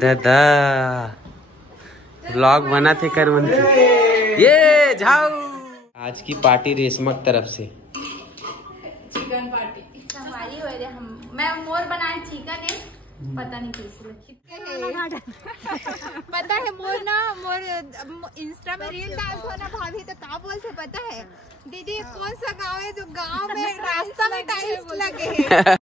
दादा व्लॉग बना थे कर मन ये जाओ। आज की पार्टी रेशमक तरफ से चिकन पार्टी हमारी हो रही हम मैं मोर बनाए चिकन है पता नहीं किस पता है मोर ना मोर इंस्टा में रील डाल दो ना भाभी तो क्या बोलते पता है दीदी कौन सा गांव है जो गांव में रास्ता में टाइल्स लगे हैं।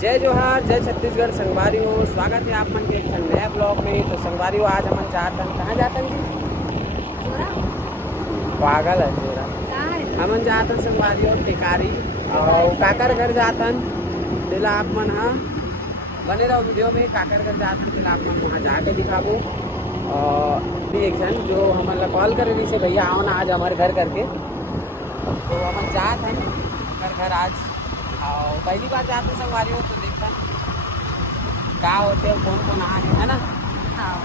जय जोहार जय छत्तीसगढ़ संगवारी हो। स्वागत है आप मन के एक नए ब्लॉग में। तो संगवारी हो आज हम जाते हैं कहाँ जाते हैं पागल है जोरा हम जाते हैं संगवारी हो टिकारी और काकर घर जाते हैं दिला आप मन हाँ बने रहो वीडियो में। काकर घर जाते हैं दिला आप मन वहाँ जाके दिखाबो। और एक जन जो हमारे कॉल करे रही से भैया आओ ना आज हमारे घर करके तो हम जाते हैं घर आज और पहली बार जाते संगवारी हो तो देखता क्या होते कौन कौन आए है ना। हाँ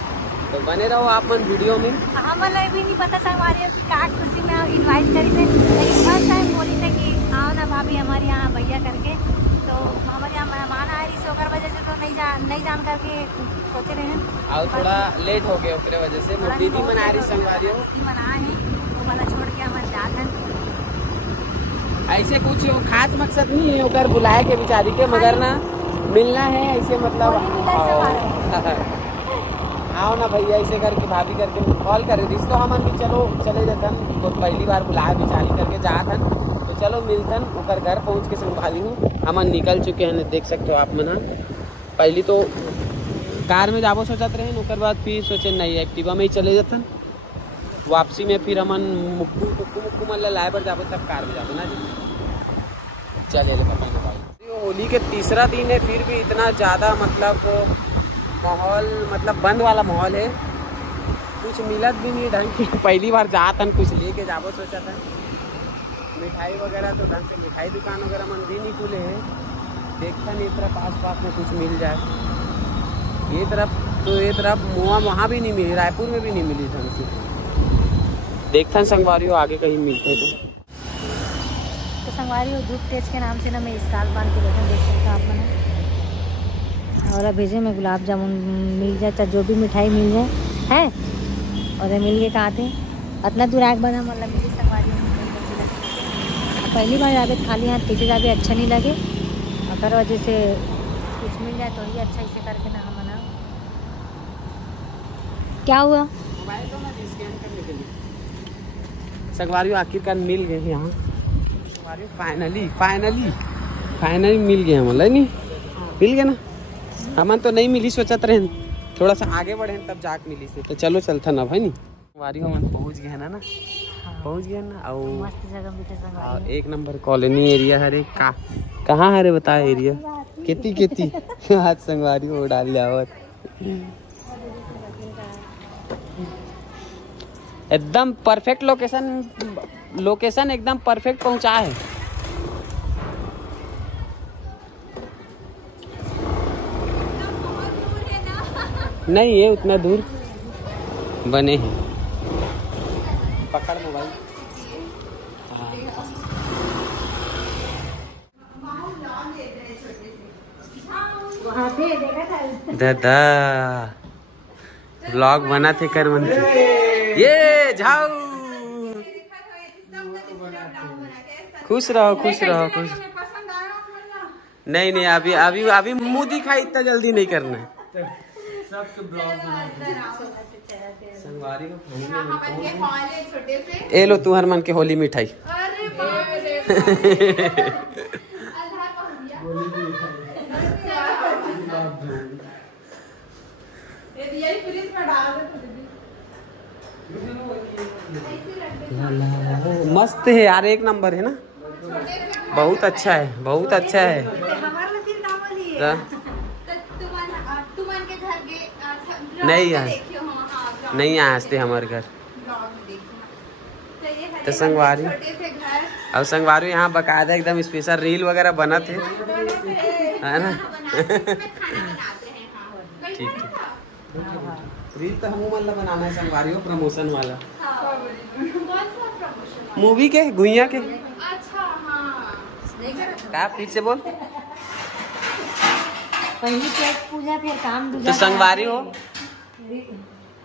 तो बने रहो आप मन वीडियो में। हमें भी नहीं पता संगवारी की क्या खुशी में इनवाइट करी थे लेकिन फर्स्ट टाइम बोली थे कि आओ ना भाभी हमारे यहाँ भैया करके तो हमारे यहाँ मेहमान आए रही से वजह से तो नहीं जान करके सोचे रहे हैं और थोड़ा लेट हो गया उसके वजह से दीदी मना रही संगवारी हो मना है वो वाला छोड़ के हमारे जाते हैं। ऐसे कुछ खास मकसद नहीं है उधर बुलाए के बेचारी के मगर ना मिलना है ऐसे मतलब आओ ना भैया ऐसे करके भाभी करके कॉल कर रही तो हम भी चलो चले जातन तो पहली बार बुलाए बेचारी करके जातन तो चलो मिलतन उकर घर पहुँच के संभाली हूँ हम निकल चुके हैं देख सकते हो आप मना। पहली तो कार में जाबो सोचत रहे उकर बाद फिर सोचे नहीं एक्टिवा में ही चले जातन वापसी में फिर हमन मुक्कू मन लाए पर जाबो तब कार में जाबो ना जी चले भाई। होली के तीसरा दिन है फिर भी इतना ज़्यादा मतलब माहौल मतलब बंद वाला माहौल है कुछ मिलत भी नहीं ढंग की। पहली बार जातन कुछ लेके जाबो सोचा था मिठाई वगैरह तो ढंग से मिठाई दुकान वगैरह मन भी नहीं खुले हैं देखता नहीं तरफ आस पास में कुछ मिल जाए ये तरफ वहाँ भी नहीं मिली रायपुर में भी नहीं मिली ढंग से देखता संगवारी हो आगे कहीं मिलते तो संगवारी हो धूप तेज के नाम से ना मैं स्टाल बांध के बैठा देख सकता आप मैंने और भेजे में गुलाब जामुन मिल जाए चाहे जो भी मिठाई मिल जाए है और मिल के कहा थे इतना दूर आग बना मतलब मिली संगवारी पहली बार जावे खाली यहाँ तीसरी जावे अच्छा नहीं लगे अगर वजह से कुछ मिल जाए तो ही अच्छा इसे करके ना हम मना क्या हुआ संगवारी आखिरकार मिल गए यहाँ संगवारी फाइनली मिल गए मतलब नहीं मिल गए ना हमन तो नहीं मिली सोचत रहे थोड़ा सा आगे बढ़े तब जाके मिली से तो चलो चलता ना भाई नहीं संगवारी हमन पहुँच गए ना पहुँच गए ना और मस्त जगह एक नंबर कॉलोनी एरिया हरे कहाँ हरे बता एरिया खेती आज संगवारी वो डाल जावत एकदम परफेक्ट लोकेशन एकदम परफेक्ट पहुंचा है। नहीं है उतना दूर बने हैं पकड़ मोबाइल दादा व्लॉग बना थे कर मन ये जाओ खुश रहो नहीं अभी मुंह दिखाई इतना जल्दी नहीं करना है संगवारी ए लो तू हर मन के होली मिठाई मस्त है यार एक नंबर है ना बहुत अच्छा है नहीं हंसते हमारे घर तो संगवारी और संगवारी यहाँ बकायदा एकदम स्पेशल रील वगैरह बना थे है ना ठीक रील तो हम मतलब बनाना है संगवारी प्रमोशन वाला मूवी के गुइया के अच्छा हाँ क्या फिर से बोल। पहली पेट पूजा फिर काम दूजा। तो संगवारी हो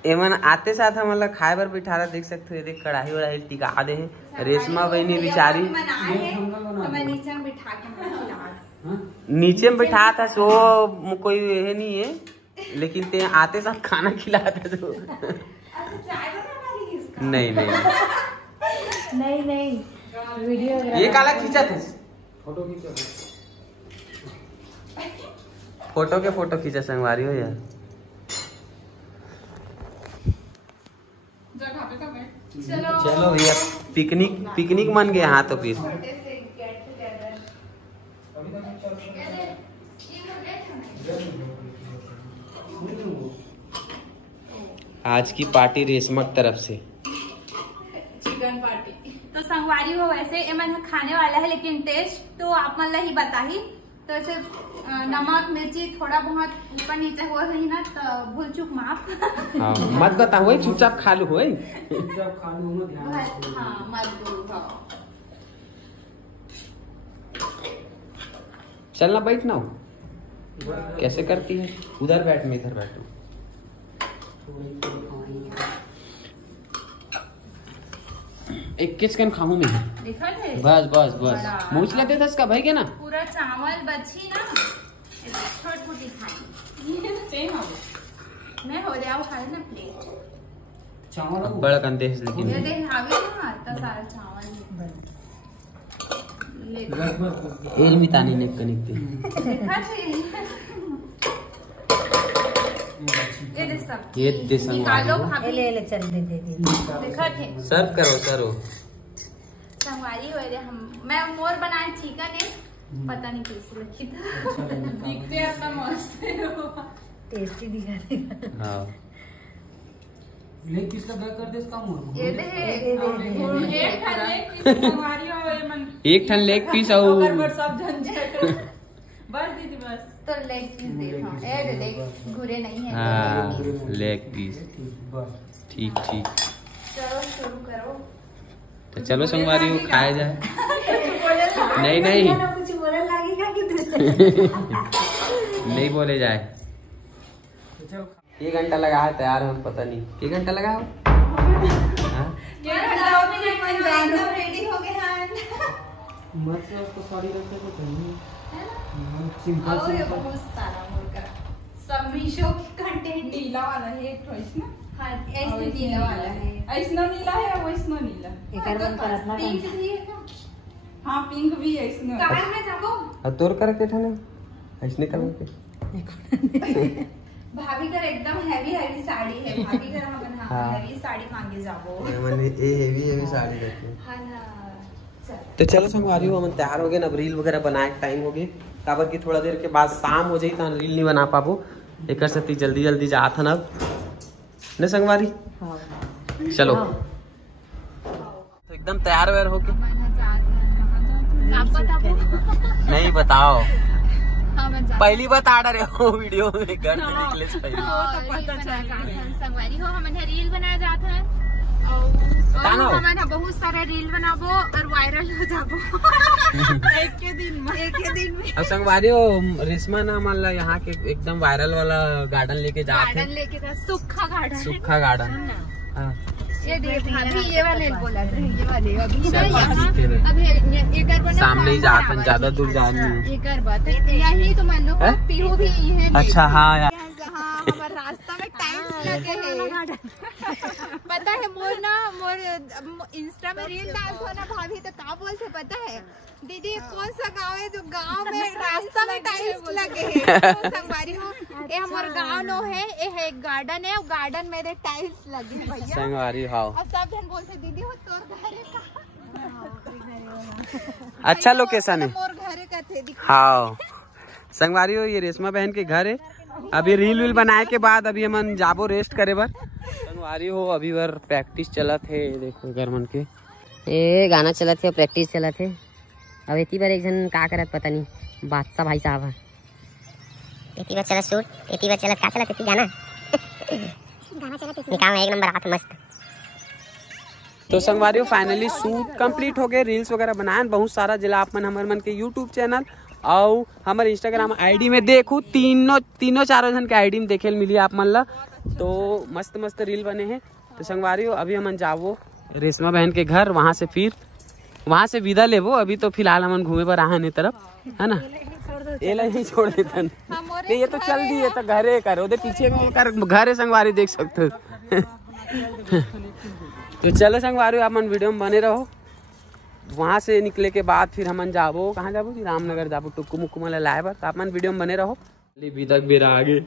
एमन आते साथ हम मतलब खाए बर बिठा रहा, देख सकते हो। देख कढ़ाई वढ़ाई टिका दे है। रेशमा बहनी बेचारी नीचे में बिठा था सो कोई ये नहीं है, लेकिन ते आते साथ खाना खिलाता तो नहीं नहीं नहीं नहीं वीडियो ये काला खींचा थे फोटो खींचा संगवारी हो यार। चलो भैया पिकनिक मन गए। हाँ तो फिर आज की पार्टी रेशमा की तरफ से चिकन पार्टी। तो संगवारी हो वैसे एमन खाने वाला है, लेकिन टेस्ट तो आप मतलब ही बता ही। तो ऐसे नमक मिर्ची थोड़ा बहुत ऊपर नीचे हो रही ना, तो भूल चूक माफ। हाँ, मत बता हुए चुपचाप खा लो हुए। हाँ मत दो। चलना बैठ ना कैसे करती है। उधर बैठ मैं इधर बैठू। एक किचकन खाऊं मैं। बस बस बस मूछ लेते था इसका भाई के ना पूरा चावल बची ना छोट छोटी खाई मैं हो जाओ खाए ना प्लेट चावल बड़ा कंदेश लेकिन ये देख हावे ना इतना सारा चावल ले एज मितानी ने कनिक दे ये दे निकालो भाभी ले चल दे देखा थे सर्व करो सरो संगवारी हो रे हम मैं मोर बनाए चिकन है पता नहीं कैसे लगी था दिखते अपना मस्त टेस्टी दिखा देगा। हां लेग पीस लगा कर दे इसका मोर ये दे एक ठन लेग पीस और सब झंझट बस दीदी बस तो लेग पीस देखो ए देख घुरे नहीं है हाँ लेग पीस ठीक ठीक। चलो शुरू करो। तो चलो संगवारी को खाया जाए। नहीं नहीं कुछ बोलने लगेगा कि नहीं बोले जाए। 1 घंटा लगा है तैयार हम पता नहीं 1 घंटा लगा हो। रेडी हो गए हैं मत से उसको साड़ी रखे तो चाहिए और ये बहुत सारा मुर्गा सब मीशो की कंटेंट नीला वाला है एक थोड़ी ना। हाँ ऐसे नीला वाला है ऐसा नीला है वैसा नीला एक बार मन कर अपना पिंक भी है ना। हाँ पिंक भी है इसमें कार में जाबो अब तोर कर के ठाने ऐसने कर के भाभी का एकदम हैवी साड़ी है भाभी का हम हैवी साड़ी मांगे जाबो मैंने ए हेवी साड़ी रखी। हाँ ना तो चलो संगवारी हो हम तैयार हो गए ना। रील वगैरह बनाए टाइम हो गए काबर की थोड़ा देर के बाद शाम हो जाई तो रील नहीं बना पाबो एक सती जल्दी जात हन अब न संगवारी। चलो तो एकदम तैयार वैयार होके नहीं बताओ पहली बता रहे हो वीडियो में घर से निकले से पहले संगवारी हो हम रील बना जाते हैं बहुत सारा रील बनाबो और वायरल हो जाबो एक के दिन में अब संगवारी हो रेशमा ना मान ला यहाँ के एकदम वायरल वाला गार्डन लेके जाते हैं सूखा गार्डन। हाँ ये भाभी ये वाले बोला था ये वाले अभी सामने ही जाते हैं ज्यादा दूर जा नहीं। एक बात यही तो मान लो पीहू भी है। अच्छा हाँ यार हमारे रास्ता में टाइल्स लगे हैं पता है मोर इंस्टा में रील डालते हो ना भाभी तो क्या बोलते पता है दीदी कौन सा गांव है जो गांव में रास्ता में टाइल्स लगे हैं। संगवारी हो ये हमारे गांव नो है ये है गार्डन है गार्डन में टाइल्स लगे हैं भैया संगवारी हाँ और सब जन बोलते दीदी हो तो घर अच्छा लोकेशन है मोर घर का थे हाँ संगवारी हो ये रेशमा बहन के घर है। अभी रील वील बनाए के बाद अभी हम जाबो रेस्ट करे बर। संगवारी हो अभी बर प्रैक्टिस चलत है देखो घर मन के ये गाना चलत है प्रैक्टिस चलत है। अब इतनी बार एक जन का करत पता नहीं बादशाह भाई साहब है इतनी बार चला शूट इतनी बार चला क्या चला इतनी गाना गाना चला निकाल एक नंबर हाथ मस्त तो संगवारियों फाइनली शूट कंप्लीट हो गए, रील्स वगैरह बनाए बहुत सारा, जिला आप मन हमर मन के यूट्यूब चैनल और हमारे इंस्टाग्राम आईडी में देखू तीनों चारों जन के आईडी में देखे मिली आप मन ला। तो मस्त मस्त रील बने हैं। तो संगवारियों अभी हम जावो रेशमा बहन के घर, वहाँ से फिर वहाँ से विदा लेबो। अभी तो फिलहाल हम घूमे पर आने तरफ है ना, ये नहीं छोड़ देते ये तो चल दिए तो घरे करो दे पीछे में कर घरे संगवारी देख सकते हो। तो चलो संगवारी आप मन वीडियो में बने रहो। वहाँ से निकले के बाद फिर हम जाबो कहाँ जाबो कि रामनगर जाबो टुक्कू मुक्कू मला लाए बर। तो आप मन वीडियो में बने रहो। विदा बेरा आगे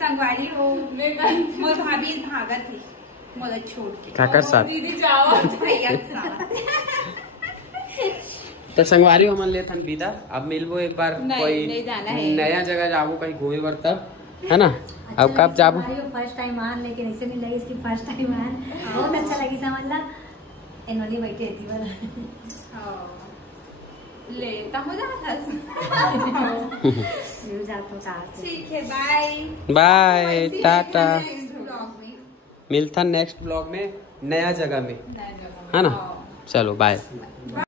संगवारी हो मोर भाभी भागा थी मोला छोड़ के काकर साथ दीदी जाओ भैया के साथ। तो संगवारी हमन ले थन विदा। अब मिलबो एक बार कोई नहीं जाना है। नया जगह जाबो कहीं घूमे बर तब है ना। अब कब जाबो फर्स्ट टाइम आन, लेकिन ऐसे नहीं लगी इसकी फर्स्ट टाइम आन, बहुत अच्छा लगी समझ ला। इन्होंने बैठे थी वाला लेता हो जाता ठीक है। Bye bye Tata. ब्लॉग में मिलता नेक्स्ट ब्लॉग में नया जगह में है ना। चलो बाय।